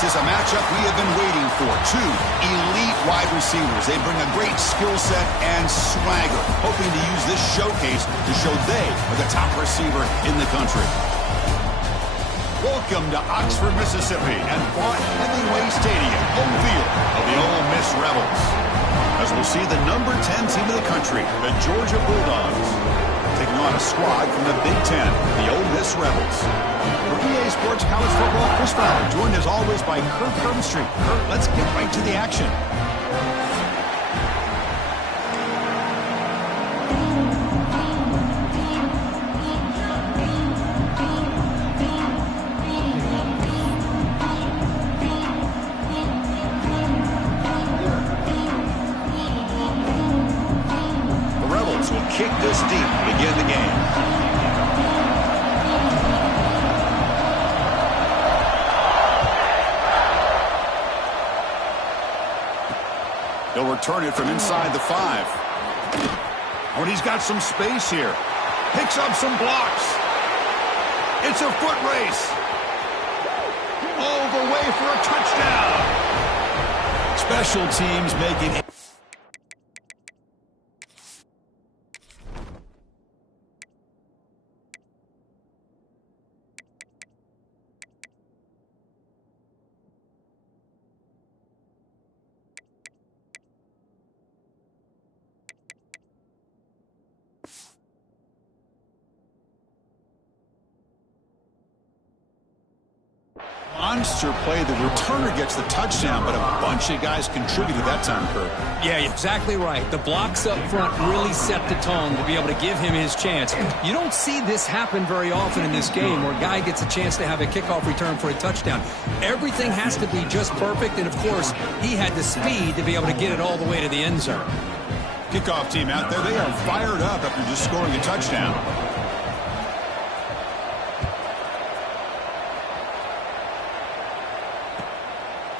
This is a matchup we have been waiting for. Two elite wide receivers. They bring a great skill set and swagger, hoping to use this showcase to show they are the top receiver in the country. Welcome to Oxford, Mississippi, and Vaught-Hemingway Stadium, home field of the Ole Miss Rebels. As we'll see the number 10 team of the country, the Georgia Bulldogs, taking on a squad from the Big Ten, the Ole Miss Rebels. For EA Sports College Football, Chris Fowler, joined as always by Kurt Kirkstreet. Kurt, let's get right to the action. Kick this deep to begin the game. He'll return it from inside the 5. Oh, and he's got some space here. Picks up some blocks. It's a foot race. All the way for a touchdown. Special teams making it. Monster play. The returner gets the touchdown, but a bunch of guys contributed that time, Kurt. Yeah, exactly right. The blocks up front really set the tone to be able to give him his chance. You don't see this happen very often in this game where a guy gets a chance to have a kickoff return for a touchdown. Everything has to be just perfect, and of course, he had the speed to be able to get it all the way to the end zone. Kickoff team out there, they are fired up after just scoring a touchdown.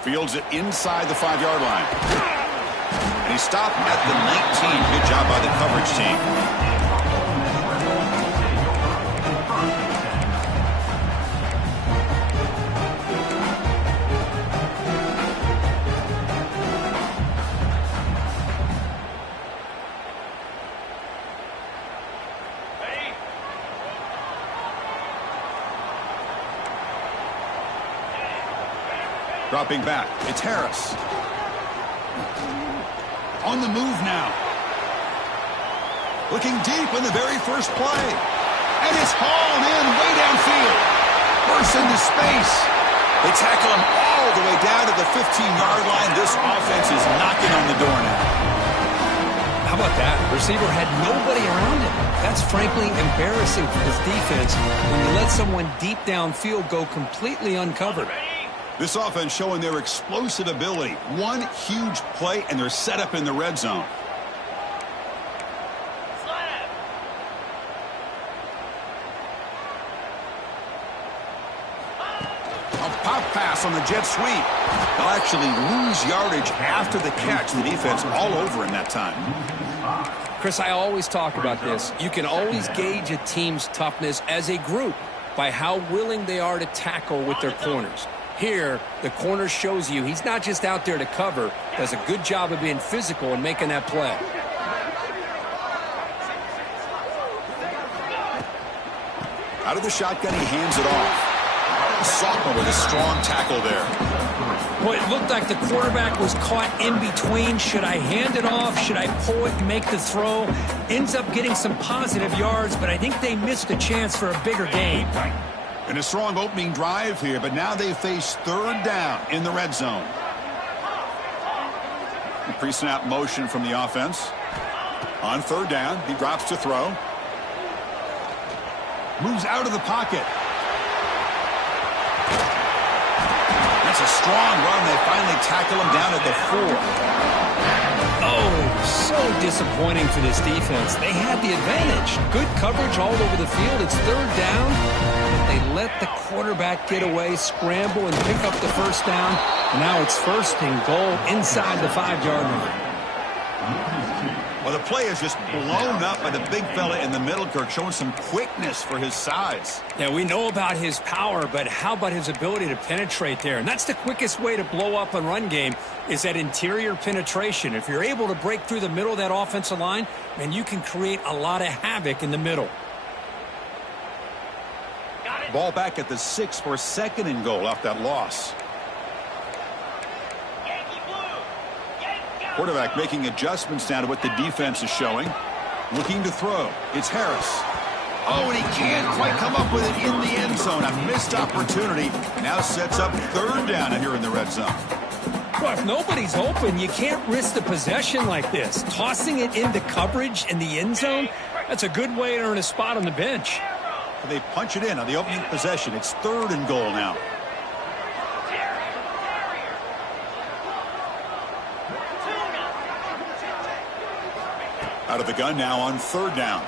Fields it inside the 5-yard line. And he stopped at the 19. Good job by the coverage team. Dropping back, it's Harris. On the move now. Looking deep in the very first play. And it's hauled in way downfield. Bursts into space. They tackle him all the way down to the 15-yard line. This offense is knocking on the door now. How about that? Receiver had nobody around him. That's frankly embarrassing for this defense when you let someone deep downfield go completely uncovered. This offense showing their explosive ability. One huge play, and they're set up in the red zone. A pop pass on the jet sweep. They'll actually lose yardage after the catch. The defense all over in that time. Chris, I always talk about this. You can always gauge a team's toughness as a group by how willing they are to tackle with their corners. Here, the corner shows you he's not just out there to cover, does a good job of being physical and making that play. Out of the shotgun, he hands it off. Sophomore with a strong tackle there. Well, it looked like the quarterback was caught in between. Should I hand it off? Should I pull it and make the throw? Ends up getting some positive yards, but I think they missed a chance for a bigger gain. And a strong opening drive here, but now they face third down in the red zone. Pre-snap motion from the offense. On third down, he drops to throw. Moves out of the pocket. That's a strong run. They finally tackle him down at the 4. Oh, so disappointing for this defense. They had the advantage. Good coverage all over the field. It's third down. They let the quarterback get away, scramble, and pick up the first down. Now it's first and goal inside the 5-yard line. Well, the play is just blown up by the big fella in the middle, Kirk, showing some quickness for his size. Yeah, we know about his power, but how about his ability to penetrate there? And that's the quickest way to blow up a run game, is that interior penetration. If you're able to break through the middle of that offensive line, man, you can create a lot of havoc in the middle. Ball back at the 6 for 2nd and goal off that loss. Quarterback making adjustments now to what the defense is showing. Looking to throw. It's Harris. Oh, and he can't quite come up with it in the end zone. A missed opportunity. Now sets up 3rd down here in the red zone. Well, if nobody's open, you can't risk the possession like this. Tossing it into coverage in the end zone, that's a good way to earn a spot on the bench. They punch it in on the opening possession. It's 3rd and goal now. Out of the gun now on 3rd down.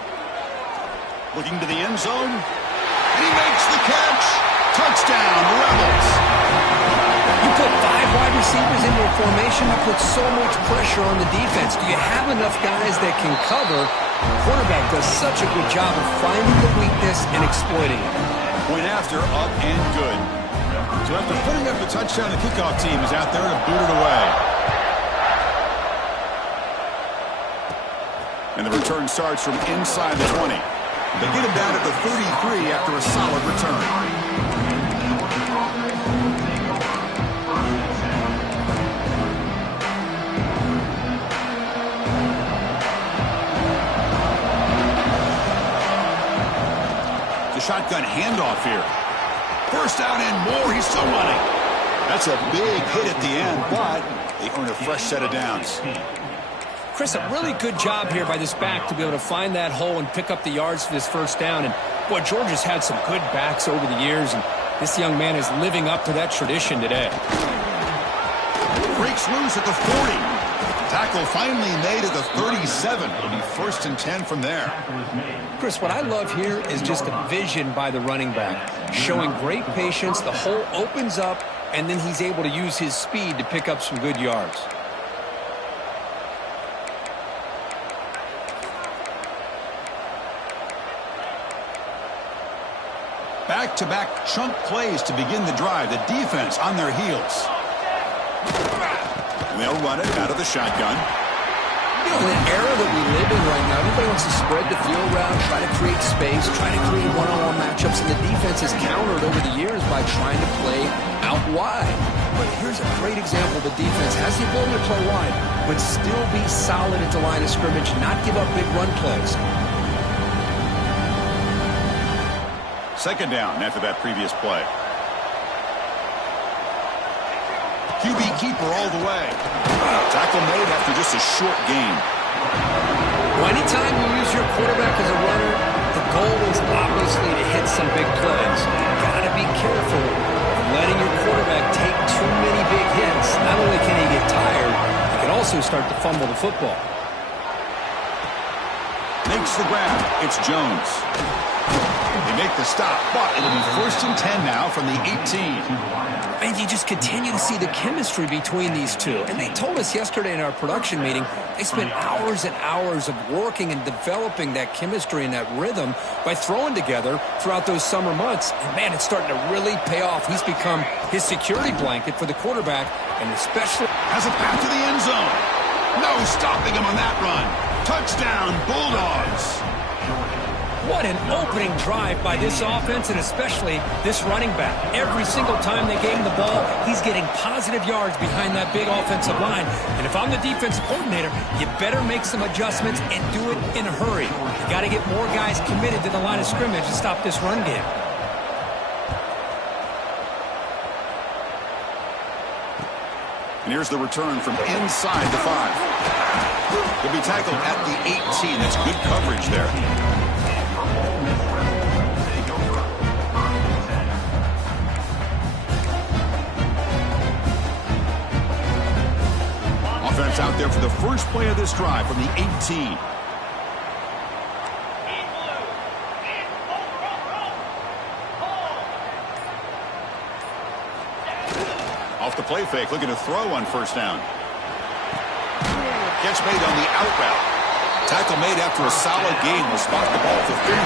Looking to the end zone. And he makes the catch. Touchdown, Rebels. You put 5 wide receivers into a formation, you put so much pressure on the defense. Do you have enough guys that can cover? The quarterback does such a good job of finding the weakness and exploiting it. Point after, up and good. So after putting up the touchdown, the kickoff team is out there to boot it away. And the return starts from inside the 20. They get him down at the 33 after a solid return. The shotgun handoff here. First down and more. He's still running. That's a big hit at the end, but they earn a fresh set of downs. Chris, a really good job here by this back to be able to find that hole and pick up the yards for this first down. And, boy, Georgia's had some good backs over the years, and this young man is living up to that tradition today. Breaks loose at the 40. Tackle finally made at the 37. It'll be 1st and 10 from there. Chris, what I love here is just the vision by the running back. Showing great patience, the hole opens up, and then he's able to use his speed to pick up some good yards. Back-to-back chunk plays to begin the drive. The defense on their heels. And they'll run it out of the shotgun. You know, in the era that we live in right now, everybody wants to spread the field around, try to create space, try to create one-on-one matchups, and the defense has countered over the years by trying to play out wide. But here's a great example. The defense has the ability to play wide, but still be solid at the line of scrimmage, not give up big run plays. 2nd down after that previous play. QB keeper all the way. Tackle made after just a short gain. Well, anytime you use your quarterback as a runner, the goal is obviously to hit some big plays. You've got to be careful of letting your quarterback take too many big hits. Not only can he get tired, he can also start to fumble the football. Makes the grab. It's Jones. They make the stop, but it'll be 1st and 10 now from the 18. And you just continue to see the chemistry between these two. And they told us yesterday in our production meeting, they spent hours and hours of working and developing that chemistry and that rhythm by throwing together throughout those summer months. And, man, it's starting to really pay off. He's become his security blanket for the quarterback, and especially has a path to the end zone. No stopping him on that run. Touchdown, Bulldogs. What an opening drive by this offense, and especially this running back. Every single time they gave him the ball, he's getting positive yards behind that big offensive line. And if I'm the defensive coordinator, you better make some adjustments and do it in a hurry. You got to get more guys committed to the line of scrimmage to stop this run game. And here's the return from inside the 5. He'll be tackled at the 18. That's good coverage there. Offense out there for the first play of this drive from the 18. Off the play fake, looking to throw on 1st down. Catch made on the out route. tackle made after a solid gain will spot the ball for 31.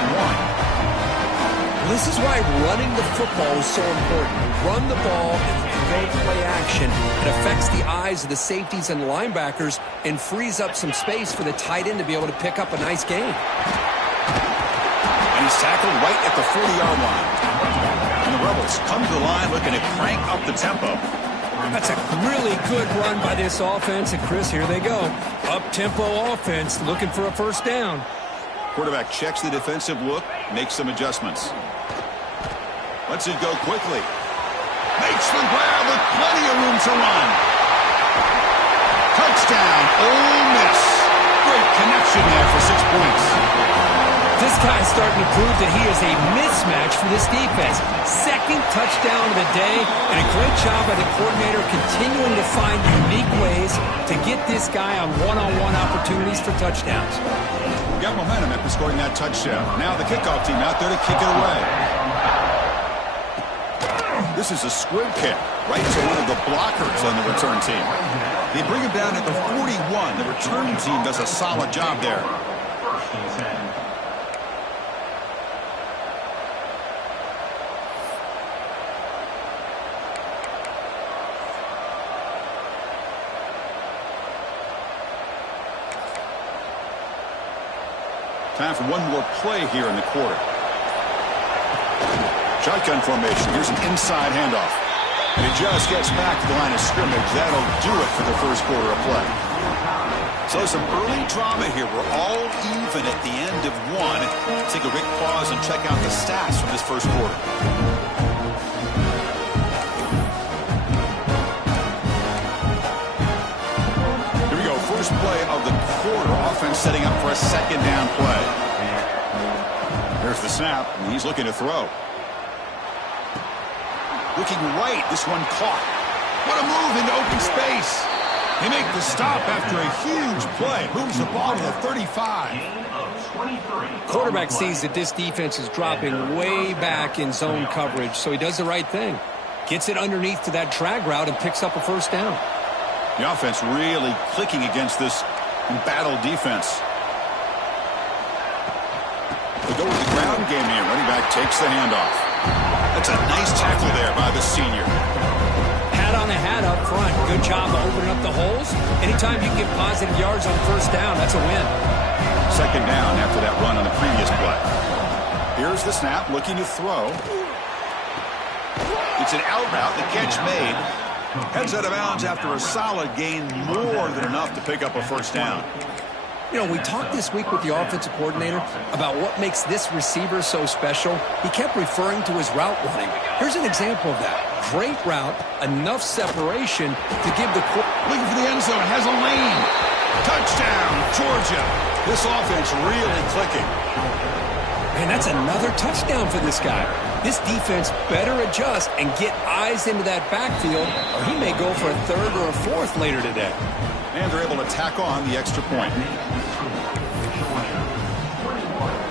This is why running the football is so important. Run the ball and go play action. It affects the eyes of the safeties and linebackers and frees up some space for the tight end to be able to pick up a nice gain. And he's tackled right at the 40-yard line. And the Rebels come to the line looking to crank up the tempo. That's a really good run by this offense. And, Chris, here they go. Up-tempo offense looking for a first down. Quarterback checks the defensive look, makes some adjustments. Lets it go quickly. Makes the grab with plenty of room to run. Touchdown, Ole Miss. Great connection there for 6 points. This guy's starting to prove that he is a mismatch for this defense. Second touchdown of the day, and a great job by the coordinator continuing to find unique ways to get this guy on one-on-one opportunities for touchdowns. Got momentum after scoring that touchdown. Now the kickoff team out there to kick it away. This is a squib kick right to one of the blockers on the return team. They bring him down at the 41. The return team does a solid job there. Time for one more play here in the quarter. Shotgun formation. Here's an inside handoff. And it just gets back to the line of scrimmage. That'll do it for the first quarter of play. So some early drama here. We're all even at the end of one. Take a quick pause and check out the stats from this first quarter. Here we go. First play of the quarter. Offense setting up for a second down play. There's the snap, and he's looking to throw. Looking right, this one caught. What a move into open space. They make the stop after a huge play. Moves the ball to the 35. Quarterback sees that this defense is dropping way back in zone coverage, so he does the right thing. Gets it underneath to that drag route and picks up a first down. The offense really clicking against this embattled defense. They go with the ground game here. Running back takes the handoff. That's a nice tackle there by the senior. Hat on a hat up front. Good job of opening up the holes. Anytime you get positive yards on first down, that's a win. Second down after that run on the previous play. Here's the snap, looking to throw. It's an out route, the catch made. Heads out of bounds after a solid gain, more than enough to pick up a first down. You know, we talked this week with the offensive coordinator about what makes this receiver so special. He kept referring to his route running. Here's an example of that. Great route, enough separation to give the... Looking for the end zone, has a lane. Touchdown, Georgia. This offense really clicking. Man, that's another touchdown for this guy. This defense better adjust and get eyes into that backfield, or he may go for a third or a fourth later today. And they're able to tack on the extra point.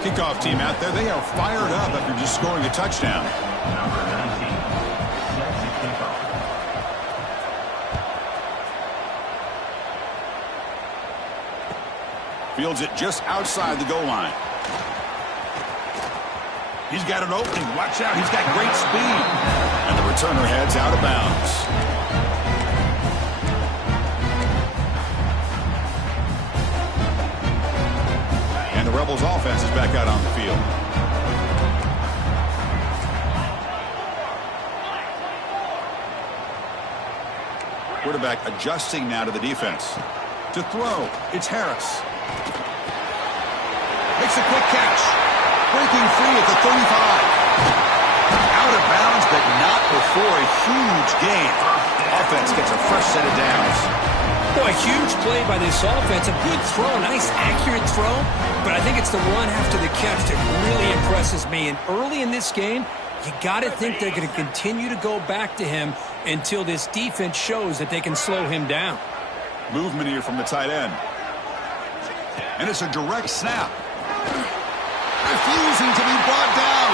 Kickoff team out there, they are fired up after just scoring a touchdown. Fields it just outside the goal line. He's got an opening. Watch out. He's got great speed. And the returner heads out of bounds. And the Rebels offense is back out on the field. Quarterback adjusting now to the defense. To throw, it's Harris. Makes a quick catch. Breaking free at the 35. Out of bounds, but not before a huge gain. Offense gets a fresh set of downs. Boy, huge play by this offense. A good throw, a nice accurate throw. But I think it's the run after the catch that really impresses me. And early in this game, you got to think they're going to continue to go back to him until this defense shows that they can slow him down. Movement here from the tight end. And it's a direct snap. Refusing to be brought down.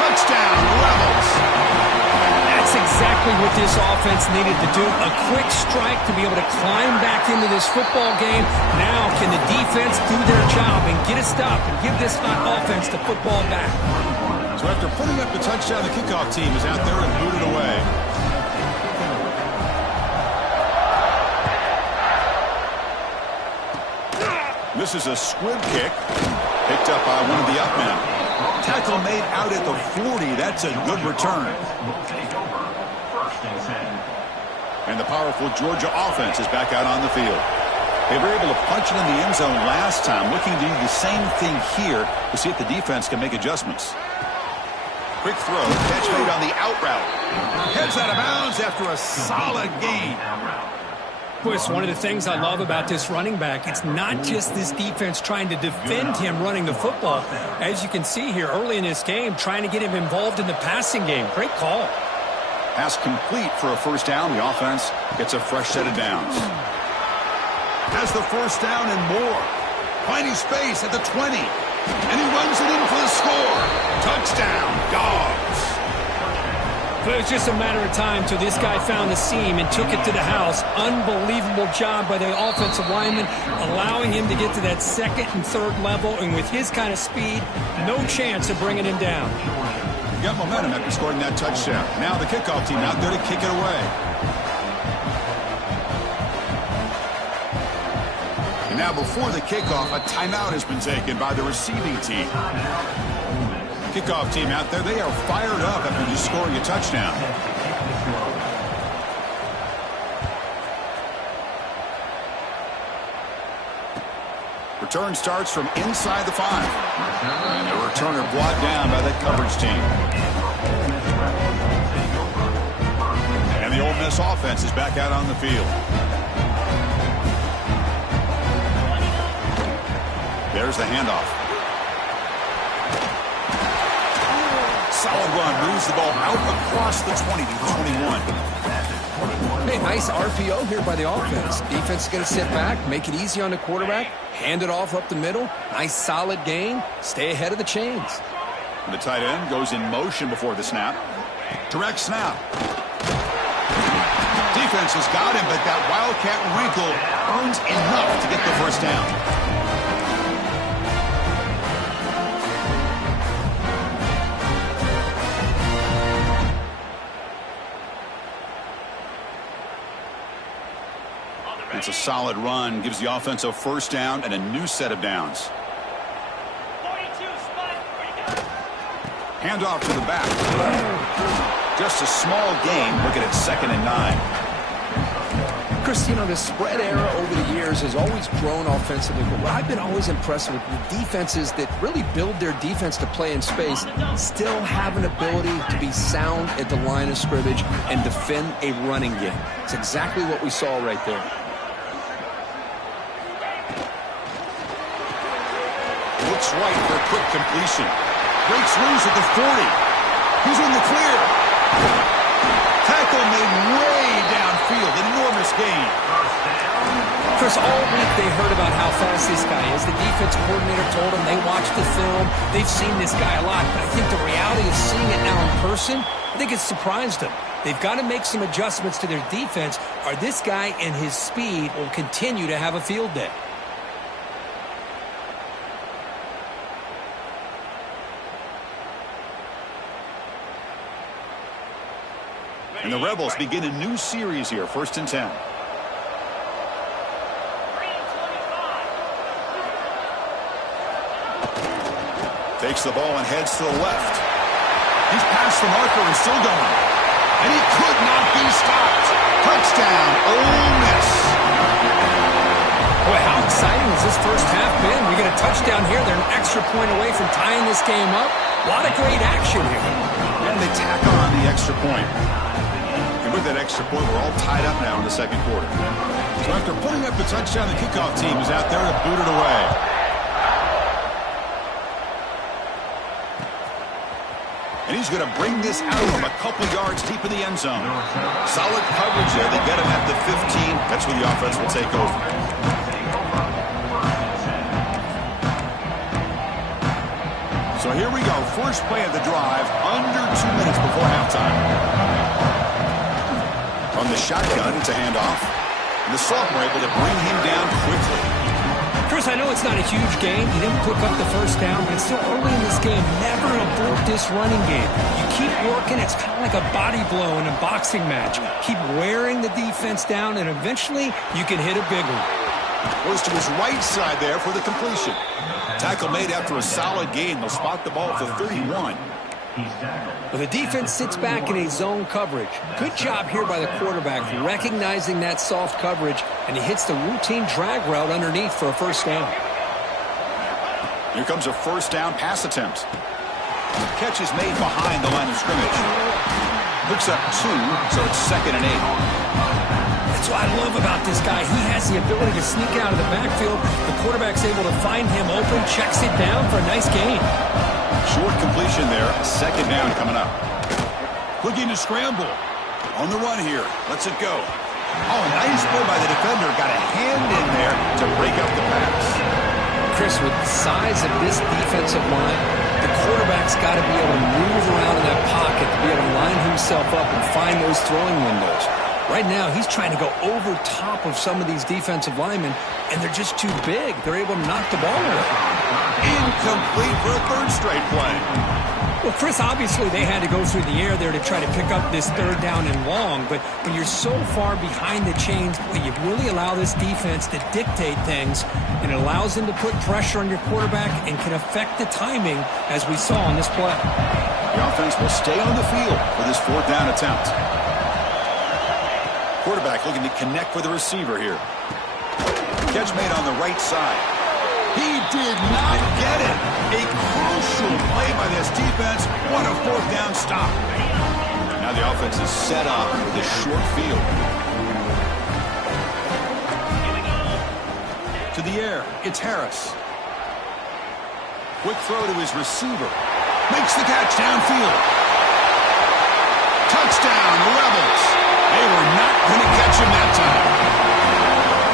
Touchdown, Rebels. That's exactly what this offense needed to do. A quick strike to be able to climb back into this football game. Now can the defense do their job and get a stop and give this hot offense the football back? So after putting up the touchdown, the kickoff team is out there and booted away. This is a squib kick, picked up by one of the up men. Tackle made out at the 40. That's a good return. And the powerful Georgia offense is back out on the field. They were able to punch it in the end zone last time, looking to do the same thing here to see if the defense can make adjustments. Quick throw, catch made on the out route. Heads out of bounds after a solid gain. Chris, one of the things I love about this running back, it's not just this defense trying to defend him running the football. As you can see here early in this game, trying to get him involved in the passing game. Great call. Pass complete for a first down. The offense gets a fresh set of downs. Has the first down and more. Finding space at the 20. And he runs it in for the score. Touchdown, Dogs. But it was just a matter of time till this guy found the seam and took it to the house. Unbelievable job by the offensive lineman, allowing him to get to that second and third level. And with his kind of speed, no chance of bringing him down. Got momentum after scoring that touchdown. Now the kickoff team out there to kick it away. And now before the kickoff, a timeout has been taken by the receiving team. Kickoff team out there, they are fired up after just scoring a touchdown. Return starts from inside the 5. And the returner brought down by that coverage team. And the Ole Miss offense is back out on the field. There's the handoff. Solid run, moves the ball out across the 20 to the 21. Hey, nice RPO here by the offense. Defense is going to sit back, make it easy on the quarterback, hand it off up the middle. Nice solid gain. Stay ahead of the chains. The tight end goes in motion before the snap. Direct snap. Defense has got him, but that Wildcat wrinkle earns enough to get the first down. It's a solid run, gives the offense a first down and a new set of downs. Hand off to the back. Just a small gain, looking at 2nd and 9. Chris, the spread era over the years has always grown offensively, but what I've been always impressed with the defenses that really build their defense to play in space still have an ability to be sound at the line of scrimmage and defend a running game. It's exactly what we saw right there. Looks right for a quick completion. Breaks loose at the 40. He's in the clear. Tackle made way downfield. Enormous gain. Chris, all week they heard about how fast this guy is. The defense coordinator told them they watched the film. They've seen this guy a lot. But I think the reality of seeing it now in person, I think it's surprised them. They've got to make some adjustments to their defense, or this guy and his speed will continue to have a field day. And the Rebels begin a new series here, 1st and 10. Takes the ball and heads to the left. He's past the marker and still going. And he could not be stopped. Touchdown, Ole Miss. Boy, how exciting has this first half been? We get a touchdown here. They're an extra point away from tying this game up. A lot of great action here. And they tack on the extra point. And with that extra point, we're all tied up now in the 2nd quarter. So after putting up the touchdown, the kickoff team is out there to boot it away. And he's going to bring this out from a couple yards deep in the end zone. Solid coverage there. They get him at the 15. That's where the offense will take over. So here we go. First play of the drive, under 2 minutes before halftime. From the shotgun, it's a handoff. And the sophomore able to bring him down quickly. Chris, I know it's not a huge game. He didn't pick up the first down, but it's still early in this game. Never abort this running game. You keep working. It's kind of like a body blow in a boxing match. Keep wearing the defense down, and eventually you can hit a big one. Goes to his right side there for the completion. Tackle made after a solid gain. They'll spot the ball for 31. Well, the defense sits back in a zone coverage. Good job here by the quarterback recognizing that soft coverage, and he hits the routine drag route underneath for a first down. Here comes a first down pass attempt. Catch is made behind the line of scrimmage. Picks up 2, so it's 2nd and 8. That's what I love about this guy. He has the ability to sneak out of the backfield. The quarterback's able to find him open, checks it down for a nice gain. Short completion there. 2nd down coming up. Looking to scramble. On the run here. Lets it go. Oh, nice play by the defender. Got a hand in there to break up the pass. Chris, with the size of this defensive line, the quarterback's got to be able to move around in that pocket to be able to line himself up and find those throwing windows. Right now, he's trying to go over top of some of these defensive linemen, and they're just too big. They're able to knock the ball away. Incomplete for a 3rd straight play. Well, Chris, obviously they had to go through the air there to try to pick up this 3rd down and long, but when you're so far behind the chains, you really allow this defense to dictate things, and it allows them to put pressure on your quarterback and can affect the timing, as we saw on this play. The offense will stay on the field for this 4th down attempt. Quarterback looking to connect with the receiver here. Catch made on the right side. He did not get it. A crucial play by this defense. What a 4th down stop. Now the offense is set up with this short field. To the air, it's Harris. Quick throw to his receiver. Makes the catch downfield. Touchdown, Rebels. They were not going to catch him that time.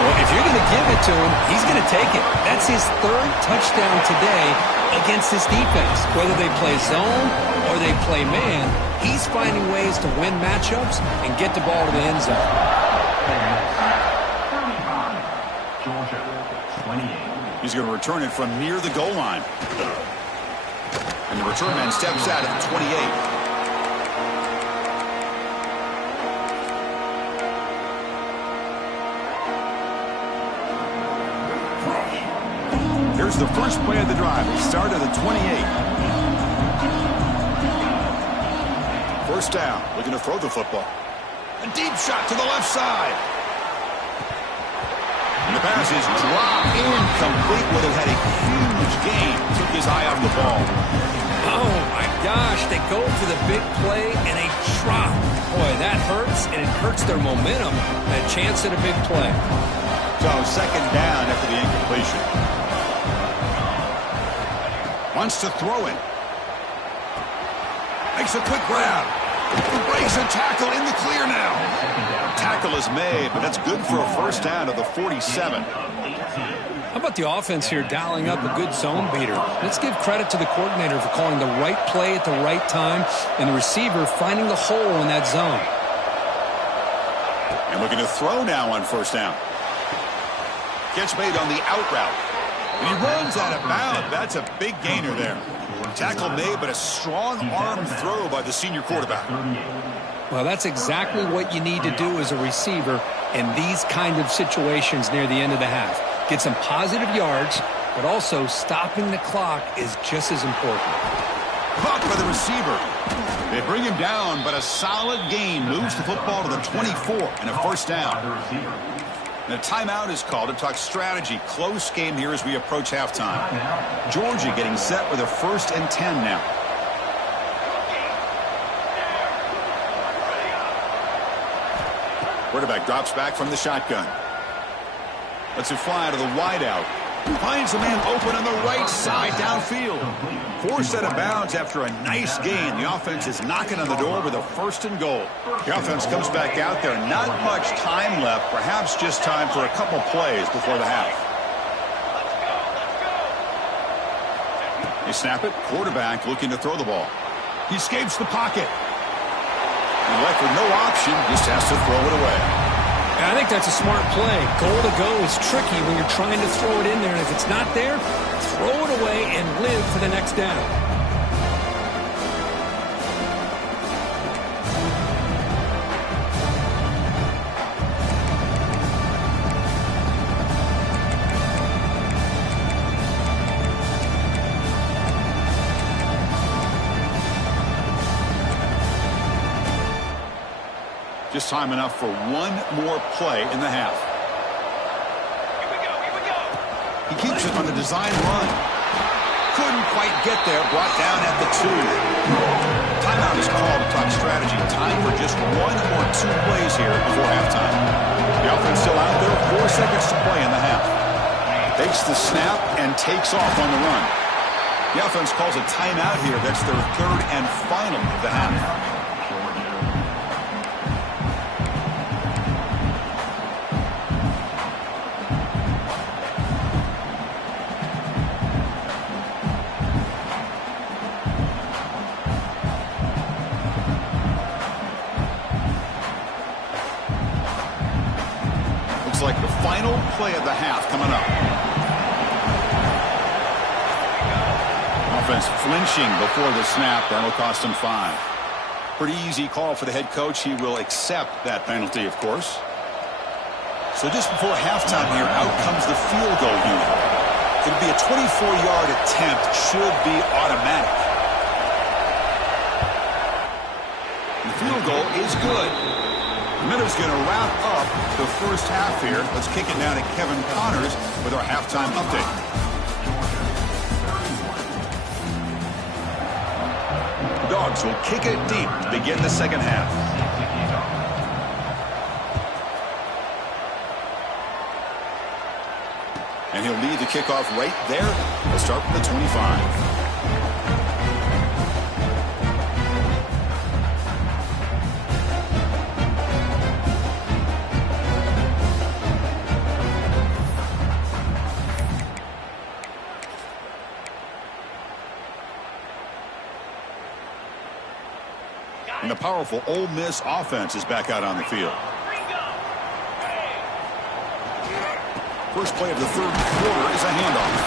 Well, if you're going to give it to him, he's going to take it. That's his 3rd touchdown today against this defense. Whether they play zone or they play man, he's finding ways to win matchups and get the ball to the end zone. He's going to return it from near the goal line. And the return man steps out at the 28. Here's the first play of the drive. It started at the 28. First down. Looking to throw the football. A deep shot to the left side. And the pass is dropped incomplete. Would have had a huge gain. Took his eye off the ball. Oh, my gosh. They go for the big play and a drop. Boy, that hurts, and it hurts their momentum. A chance at a big play. So 2nd down after the incompletion. Wants to throw it. Makes a quick grab. Breaks a tackle in the clear now. Tackle is made, but that's good for a first down of the 47. How about the offense here dialing up a good zone beater? Let's give credit to the coordinator for calling the right play at the right time and the receiver finding the hole in that zone. And looking to throw now on first down. Catch made on the out route. And he runs out of bounds. That's a big gainer there. Tackle made, but a strong arm throw by the senior quarterback. Well, that's exactly what you need to do as a receiver in these kind of situations near the end of the half. Get some positive yards, but also stopping the clock is just as important. Caught by the receiver. They bring him down, but a solid gain moves the football to the 24 and a first down. And a timeout is called to talk strategy. Close game here as we approach halftime. Georgia getting set with a 1st and 10 now. Quarterback drops back from the shotgun. Lets it fly to the wideout. Finds a man open on the right side downfield. Forced out of bounds after a nice gain. The offense is knocking on the door with a 1st and goal. The offense comes back out there. Not much time left. Perhaps just time for a couple plays before the half. They snap it. Quarterback looking to throw the ball. He escapes the pocket. left with no option, just has to throw it away. I think that's a smart play. Goal to go is tricky when you're trying to throw it in there, and if it's not there, throw it away and live for the next down. Just time enough for one more play in the half. Here we go. He keeps it on the design run. Couldn't quite get there. Brought down at the 2. Timeout is called to talk strategy. Time for just one or two plays here before halftime. The offense still out there. 4 seconds to play in the half. Takes the snap and takes off on the run. The offense calls a timeout here. That's their third and final of the half. Like the final play of the half coming up. Offense flinching before the snap. That'll cost him 5. Pretty easy call for the head coach. He will accept that penalty, of course. So just before halftime here, out comes the field goal unit. It'll be a 24-yard attempt. Should be automatic. The field goal is good. Minutes going to wrap up the first half here. Let's kick it down to Kevin Connors with our halftime update. The Dogs will kick it deep to begin the second half. And he'll lead the kickoff right there. We'll start from the 25. And the powerful Ole Miss offense is back out on the field. First play of the third quarter is a handoff.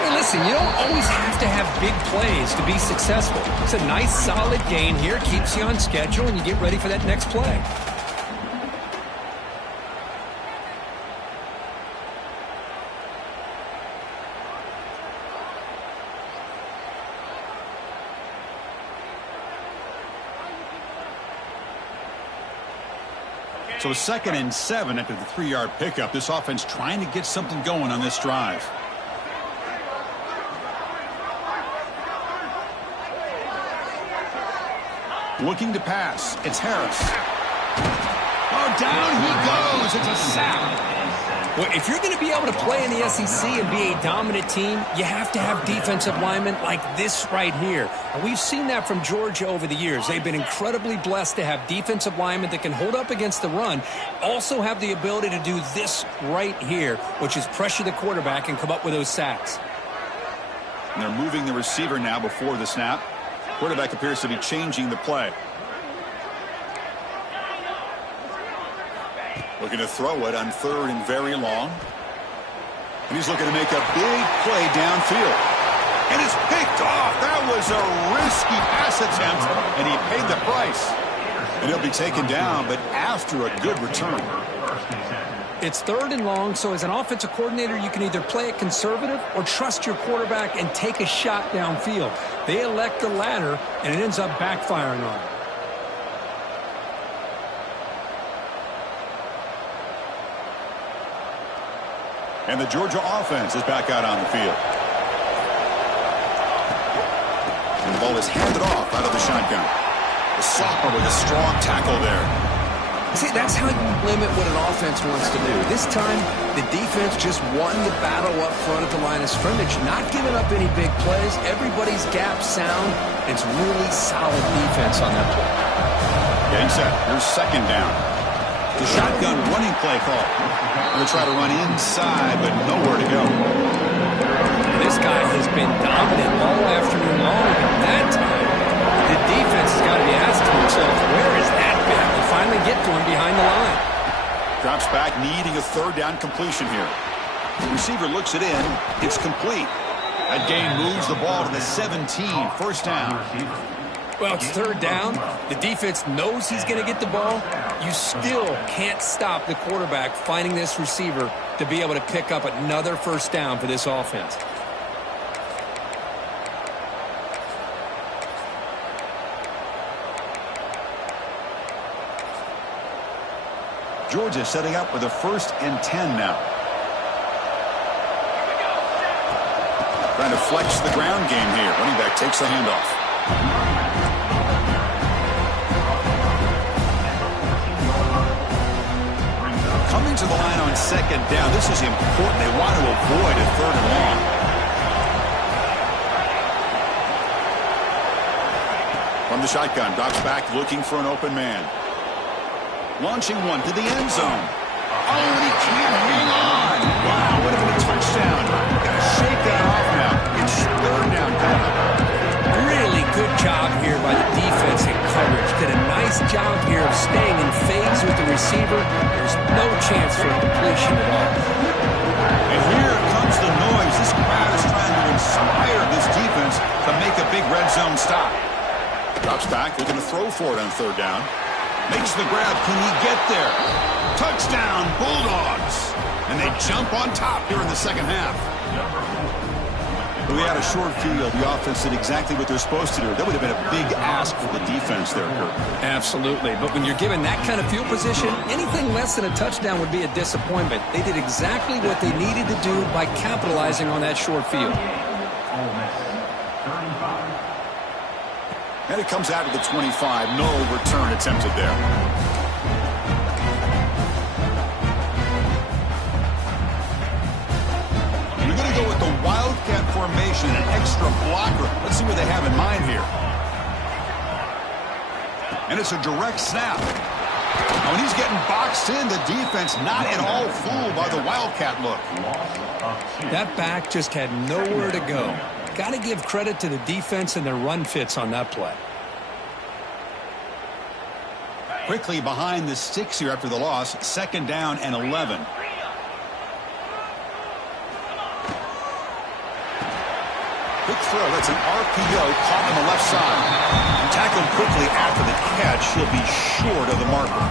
Hey, listen, you don't always have to have big plays to be successful. It's a nice, solid gain here. Keeps you on schedule, and you get ready for that next play. So 2nd and 7 after the 3-yard pickup. This offense trying to get something going on this drive. Looking to pass. It's Harris. Oh, down he goes. It's a sack. Well, if you're going to be able to play in the SEC and be a dominant team, you have to have defensive linemen like this right here. And we've seen that from Georgia over the years. They've been incredibly blessed to have defensive linemen that can hold up against the run, also have the ability to do this right here, which is pressure the quarterback and come up with those sacks. And they're moving the receiver now before the snap. Quarterback appears to be changing the play. Looking to throw it on 3rd and very long. And he's looking to make a big play downfield. And it's picked off. That was a risky pass attempt, and he paid the price. And he'll be taken down, but after a good return. It's 3rd and long, so as an offensive coordinator, you can either play it conservative or trust your quarterback and take a shot downfield. They elect the latter, and it ends up backfiring on them. And the Georgia offense is back out on the field. And the ball is handed off out of the shotgun. The sophomore with a strong tackle there. See, that's how you limit what an offense wants to do. This time, the defense just won the battle up front at the line of scrimmage, not giving up any big plays. Everybody's gap sound. It's really solid defense on that play. Getting set. Here's 2nd down. The shotgun running play call. Going to try to run inside, but nowhere to go. This guy has been dominant all afternoon long. At that time, the defense has got to be asking themselves, where is Drops back, needing a third down completion here. The receiver looks it in. It's complete. That gain moves the ball to the 17. First down. Well, it's third down. The defense knows he's going to get the ball. You still can't stop the quarterback finding this receiver to be able to pick up another first down for this offense. Georgia setting up with a 1st and 10 now. Trying to flex the ground game here. Running back takes the handoff. Coming to the line on 2nd down. This is important. They want to avoid a 3rd and long. From the shotgun, drops back looking for an open man. Launching one to the end zone. Oh, and he can't hang on. Wow, would have been a touchdown. Got to shake that off now. It's 3rd down coming. Really good job here by the defense in coverage. Did a nice job here of staying in phase with the receiver. There's no chance for a completion at all. And here comes the noise. This crowd is trying to inspire this defense to make a big red zone stop. Drops back, looking to throw for it on 3rd down. Makes the grab. Can he get there? Touchdown, Bulldogs. And they jump on top here in the 2nd half. We had a short field. The offense did exactly what they're supposed to do. That would have been a big ask for the defense there, Kurt. Absolutely. But when you're given that kind of field position, anything less than a touchdown would be a disappointment. They did exactly what they needed to do by capitalizing on that short field. And it comes out of the 25. No return attempted there. We're going to go with the Wildcat formation, an extra blocker. Let's see what they have in mind here. And it's a direct snap. When he's getting boxed in, the defense not at all fooled by the Wildcat look. That back just had nowhere to go. Got to give credit to the defense and their run fits on that play. Quickly behind the sticks here after the loss. 2nd down and 11. Quick throw. That's an RPO caught on the left side. And tackled quickly after the catch. He'll be short of the marker.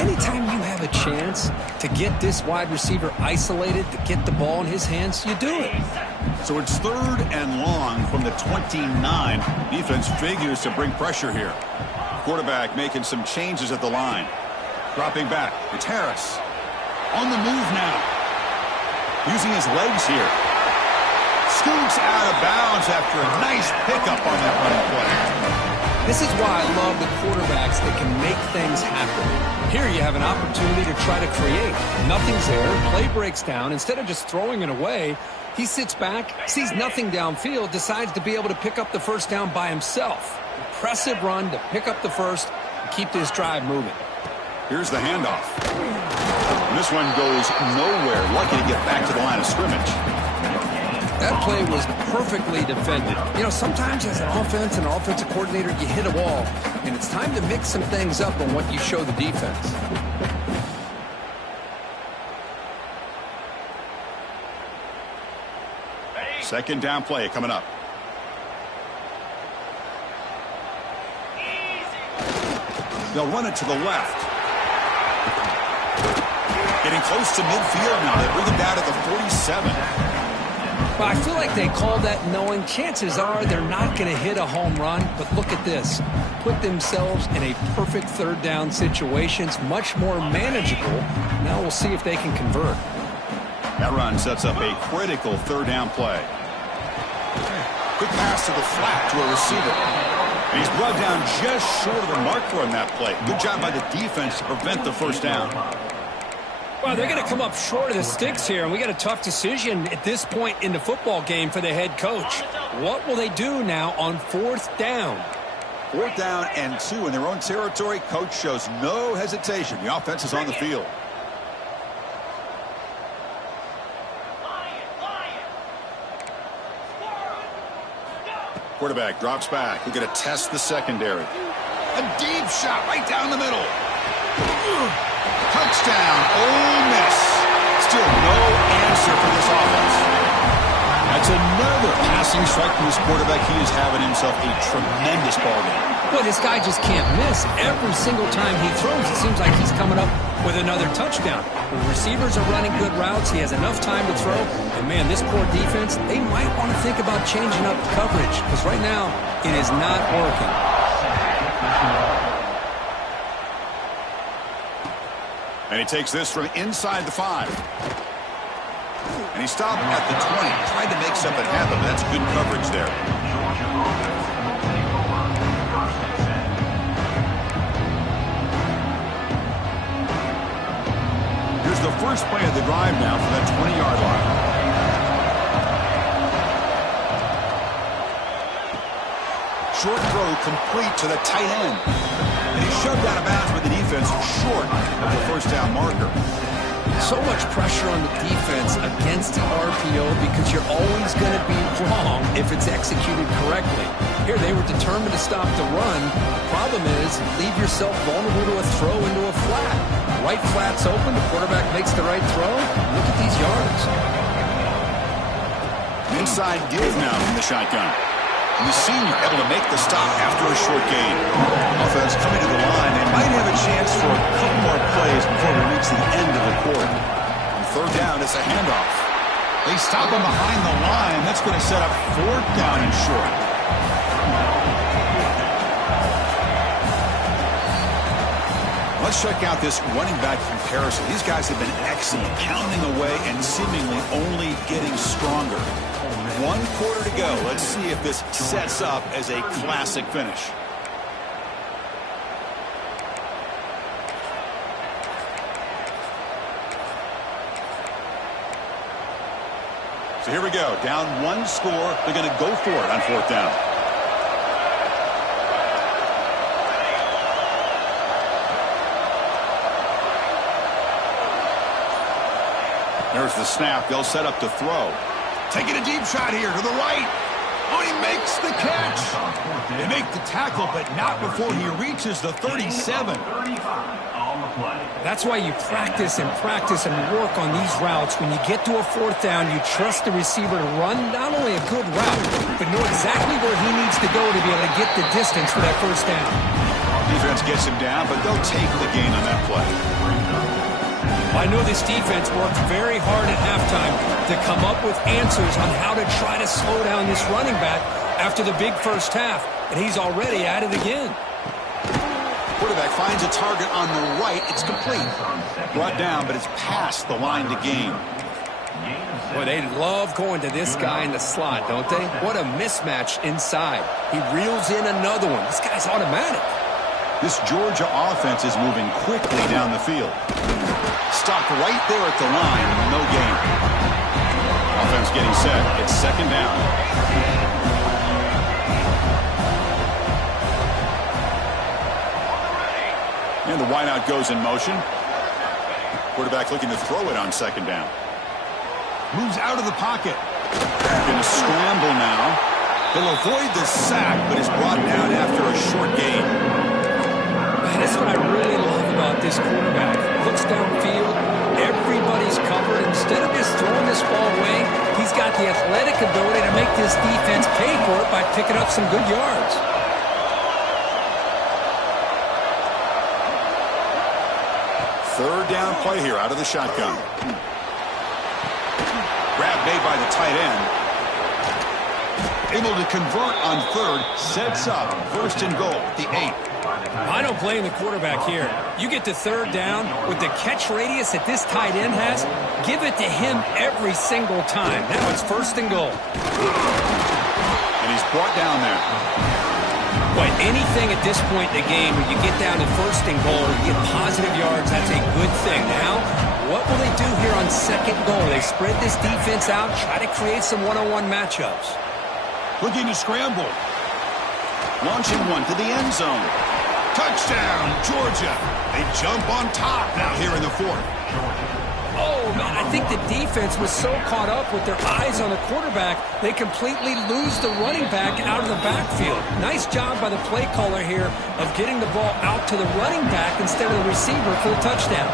Anytime you have a chance to get this wide receiver isolated, to get the ball in his hands, you do it. So it's 3rd and long from the 29. Defense figures to bring pressure here. Quarterback making some changes at the line. Dropping back. It's Harris. On the move now. Using his legs here. Scoots out of bounds after a nice pickup on that running play. This is why I love the quarterbacks that can make things happen. Here you have an opportunity to try to create. Nothing's there. Play breaks down. Instead of just throwing it away, he sits back, sees nothing downfield, decides to be able to pick up the first down by himself. Impressive run to pick up the first and keep this drive moving. Here's the handoff. And this one goes nowhere. Lucky to get back to the line of scrimmage. That play was perfectly defended. You know, sometimes as an offense and offensive coordinator, you hit a wall, and it's time to mix some things up on what you show the defense. Second down play coming up. They'll run it to the left. Getting close to midfield now. They bring it down at the 47. Well, I feel like they called that knowing chances are they're not going to hit a home run. But look at this. Put themselves in a perfect 3rd down situation. It's much more manageable. Now we'll see if they can convert. That run sets up a critical 3rd down play. Quick pass to the flat to a receiver. And he's brought down just short of the marker on that play. Good job by the defense to prevent the first down. Well, they're going to come up short of the sticks here, and we got a tough decision at this point in the football game for the head coach. What will they do now on 4th down? 4th down and 2 in their own territory. Coach shows no hesitation. The offense is on the field. Quarterback drops back. We're going to test the secondary. A deep shot right down the middle. Touchdown, Ole Miss. Still no answer for this offense. That's another passing strike from this quarterback. He is having himself a tremendous ball game. Well, this guy just can't miss. Every single time he throws, it seems like he's coming up with another touchdown. The receivers are running good routes. He has enough time to throw. And, man, this poor defense, they might want to think about changing up coverage because right now it is not working. And he takes this from inside the 5. And he stopped at the 20. Tried to make something happen, but that's good coverage there. Here's the first play of the drive now for that 20-yard line. Short throw complete to the tight end. And he shoved out of bounds with the defense short of the first down marker. So much pressure on the defense against the RPO because you're always going to be wrong if it's executed correctly. Here they were determined to stop the run. Problem is, leave yourself vulnerable to a throw into a flat. Right flat's open, the quarterback makes the right throw. Look at these yards. Inside deals now from the shotgun. And the senior able to make the stop after a short gain. Offense coming to the line. They might have a chance for a couple more plays before we reach the end of the quarter. On third down, it's a handoff. They stop him behind the line. That's going to set up fourth down and short. Let's check out this running back comparison. These guys have been excellent, pounding away and seemingly only getting stronger. 1 quarter to go. Let's see if this sets up as a classic finish. So here we go. Down 1 score. They're going to go for it on fourth down. There's the snap. They'll set up to throw. Taking a deep shot here to the right. Oh, he makes the catch. They make the tackle, but not before he reaches the 37. That's why you practice and work on these routes. When you get to a fourth down, you trust the receiver to run not only a good route, but know exactly where he needs to go to be able to get the distance for that first down. Defense gets him down, but they'll take the gain on that play. I know this defense worked very hard at halftime to come up with answers on how to try to slow down this running back after the big first half, and he's already at it again. Quarterback finds a target on the right. It's complete. Brought down, but it's past the line to gain. Boy, they love going to this guy in the slot, don't they? What a mismatch inside. He reels in another one. This guy's automatic. This Georgia offense is moving quickly down the field. Stopped right there at the line, no gain. Offense getting set. It's second down. And the wideout goes in motion. Quarterback looking to throw it on second down. Moves out of the pocket. Going to scramble now. He'll avoid the sack, but is brought down after a short gain. That's what I really love about this quarterback. Looks downfield, everybody's covered. Instead of just throwing this ball away, he's got the athletic ability to make this defense pay for it by picking up some good yards. Third down play here out of the shotgun. Grab made by the tight end. Able to convert on third, sets up first and goal at the 8. I don't blame the quarterback here. You get to third down with the catch radius that this tight end has, give it to him every single time. Now it's first and goal. And he's brought down there. But anything at this point in the game, when you get down to first and goal, you get positive yards, that's a good thing. Now, what will they do here on second goal? They spread this defense out, try to create some one-on-one matchups. Looking to scramble. Launching one to the end zone. Touchdown, Georgia. They jump on top now here in the fourth. Oh, man, I think the defense was so caught up with their eyes on the quarterback, they completely lose the running back out of the backfield. Nice job by the play caller here of getting the ball out to the running back instead of the receiver for the touchdown.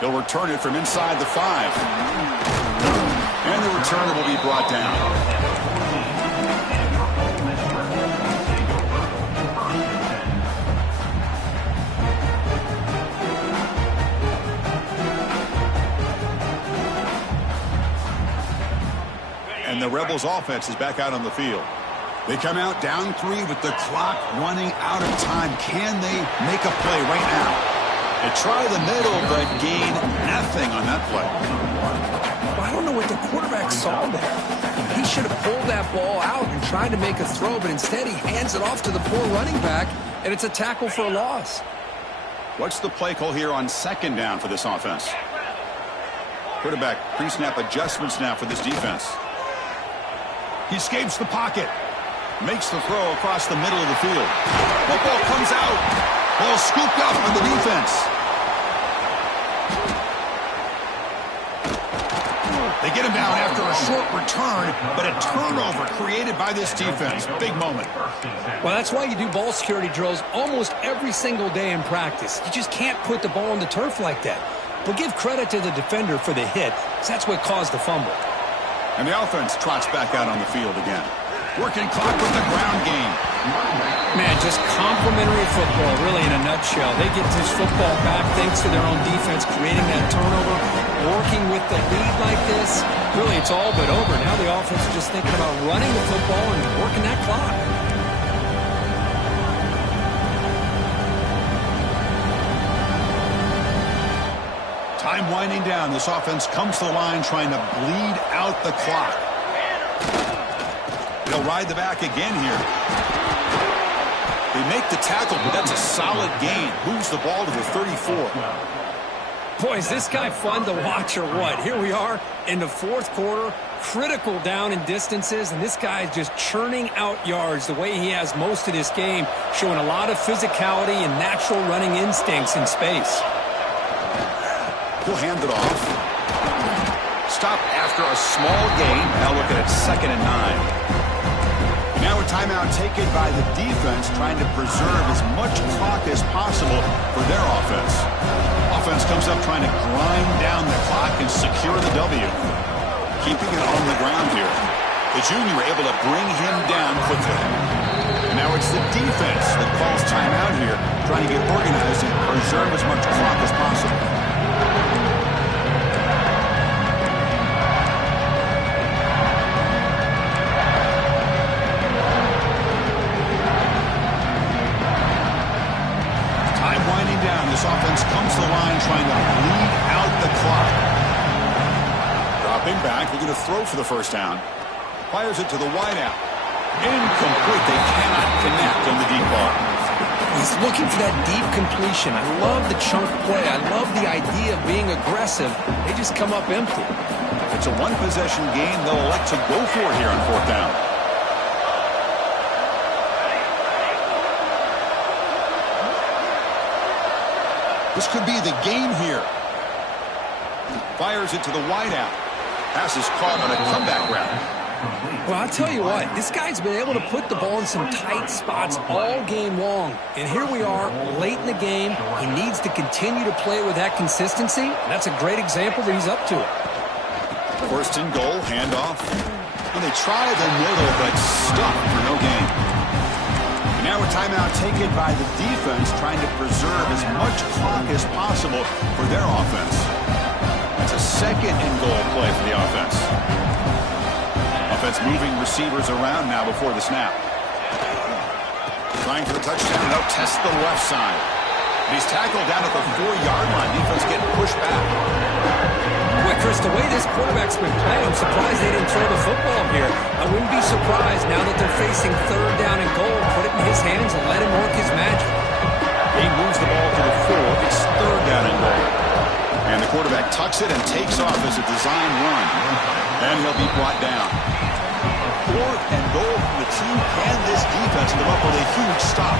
He'll return it from inside the 5. And the returner will be brought down. And the Rebels offense is back out on the field. They come out down 3 with the clock running out of time. Can they make a play right now? They try the middle, but gain nothing on that play. I don't know what the quarterback saw there. He should have pulled that ball out and tried to make a throw, but instead he hands it off to the poor running back, and it's a tackle for a loss. What's the play call here on 2nd down for this offense? Quarterback pre-snap adjustments now for this defense. He escapes the pocket. Makes the throw across the middle of the field. Football comes out. Ball scooped up on the defense. They get him down after a short return, but a turnover created by this defense. Big moment. Well, that's why you do ball security drills almost every single day in practice. You just can't put the ball on the turf like that. But give credit to the defender for the hit, because that's what caused the fumble. And the offense trots back out on the field again. Working clock with the ground game. Man, just complimentary football, really, in a nutshell. They get this football back thanks to their own defense, creating that turnover, working with the lead like this. Really, it's all but over. Now the offense is just thinking about running the football and working that clock. Time winding down. This offense comes to the line trying to bleed out the clock. They'll ride the back again here. They make the tackle, but that's a solid gain. Moves the ball to the 34. Boy, is this guy fun to watch or what? Here we are in the 4th quarter, critical down in distances, and this guy is just churning out yards the way he has most of this game, showing a lot of physicality and natural running instincts in space. He'll hand it off. Stop after a small gain. Now looking at 2nd and 9. Now a timeout taken by the defense, trying to preserve as much clock as possible for their offense. Offense comes up trying to grind down the clock and secure the W. Keeping it on the ground here. The junior able to bring him down quickly. And now it's the defense that calls timeout here, trying to get organized and preserve as much clock as possible. This offense comes to the line trying to bleed out the clock. Dropping back, looking to throw for the 1st down. Fires it to the wideout. Incomplete. They cannot connect on the deep ball. He's looking for that deep completion. I love the chunk play. I love the idea of being aggressive. They just come up empty. It's a one-possession game. They'll elect to go for it here on 4th down. This could be the game here. Fires it to the wideout. Pass is caught on a comeback route. Well, I'll tell you what, this guy's been able to put the ball in some tight spots all game long. And here we are, late in the game. He needs to continue to play with that consistency. That's a great example that he's up to it. 1st and goal, handoff. And they try the middle, but stuck for no gain. Now a timeout taken by the defense, trying to preserve as much clock as possible for their offense. That's a 2nd and goal play for the offense. Offense moving receivers around now before the snap. Trying for the touchdown. They'll test the left side. And he's tackled down at the 4-yard line. Defense getting pushed back. Boy, Chris, the way this quarterback's been playing, I'm surprised they didn't throw the football here. I wouldn't be surprised now that they're facing 3rd down and goal. Put it in his hands and let him work his magic. He moves the ball to the 4. It's 3rd down and goal. And the quarterback tucks it and takes off as a design run. And he'll be brought down. 4th and goal from the 2. Can this defense come up with a huge stop?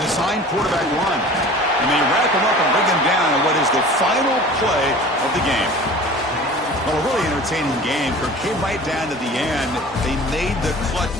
Design quarterback run. And they wrap him up and bring him down in what is the final play of the game. Well, a really entertaining game. Kirk came right down to the end. They made the clutch.